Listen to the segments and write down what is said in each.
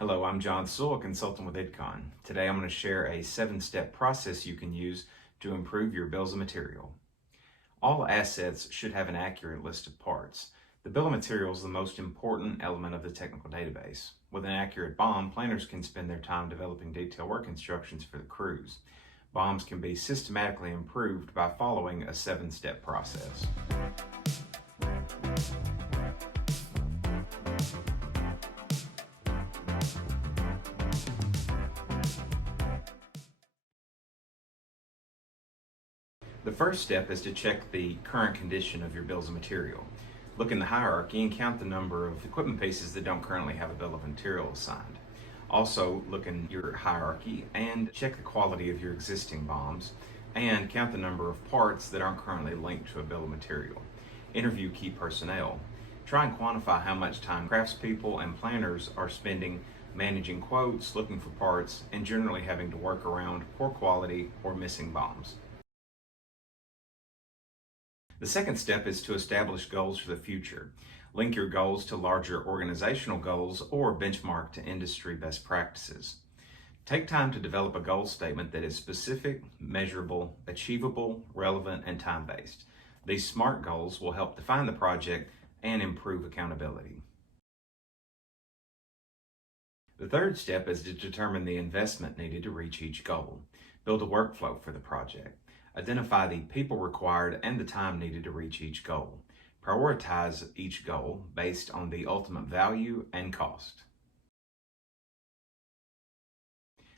Hello, I'm John Sewell, a consultant with IDCON. Today I'm going to share a 7-step process you can use to improve your bills of material. All assets should have an accurate list of parts. The bill of material is the most important element of the technical database. With an accurate BOM, planners can spend their time developing detailed work instructions for the crews. BOMs can be systematically improved by following a 7-step process. The first step is to check the current condition of your bills of material. Look in the hierarchy and count the number of equipment pieces that don't currently have a bill of material assigned. Also, look in your hierarchy and check the quality of your existing BOMs and count the number of parts that aren't currently linked to a bill of material. Interview key personnel. Try and quantify how much time craftspeople and planners are spending managing quotes, looking for parts, and generally having to work around poor quality or missing BOMs. The second step is to establish goals for the future. Link your goals to larger organizational goals or benchmark to industry best practices. Take time to develop a goal statement that is specific, measurable, achievable, relevant, and time-based. These SMART goals will help define the project and improve accountability. The third step is to determine the investment needed to reach each goal. Build a workflow for the project. Identify the people required and the time needed to reach each goal. Prioritize each goal based on the ultimate value and cost.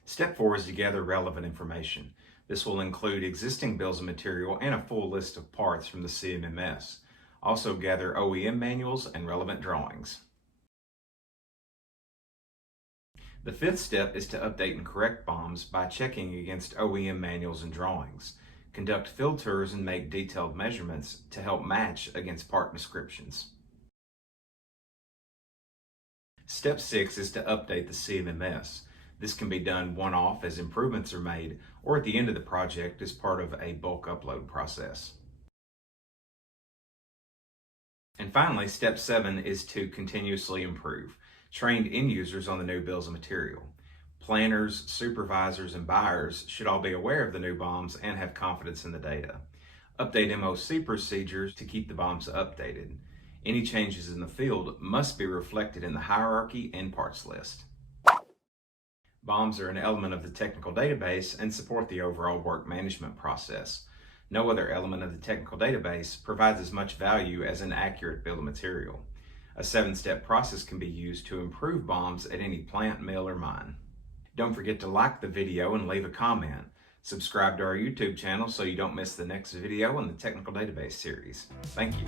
Step 4 is to gather relevant information. This will include existing bills of material and a full list of parts from the CMMS. Also gather OEM manuals and relevant drawings. The fifth step is to update and correct BOMs by checking against OEM manuals and drawings. Conduct field tours and make detailed measurements to help match against part descriptions. Step 6 is to update the CMMS. This can be done one-off as improvements are made or at the end of the project as part of a bulk upload process. And finally, step 7 is to continuously improve. Train end users on the new bills of material. Planners, supervisors, and buyers should all be aware of the new BOMs and have confidence in the data. Update MOC procedures to keep the BOMs updated. Any changes in the field must be reflected in the hierarchy and parts list. BOMs are an element of the technical database and support the overall work management process. No other element of the technical database provides as much value as an accurate bill of material. A 7-step process can be used to improve BOMs at any plant, mill, or mine. Don't forget to like the video and leave a comment. Subscribe to our YouTube channel so you don't miss the next video in the Technical Database series. Thank you.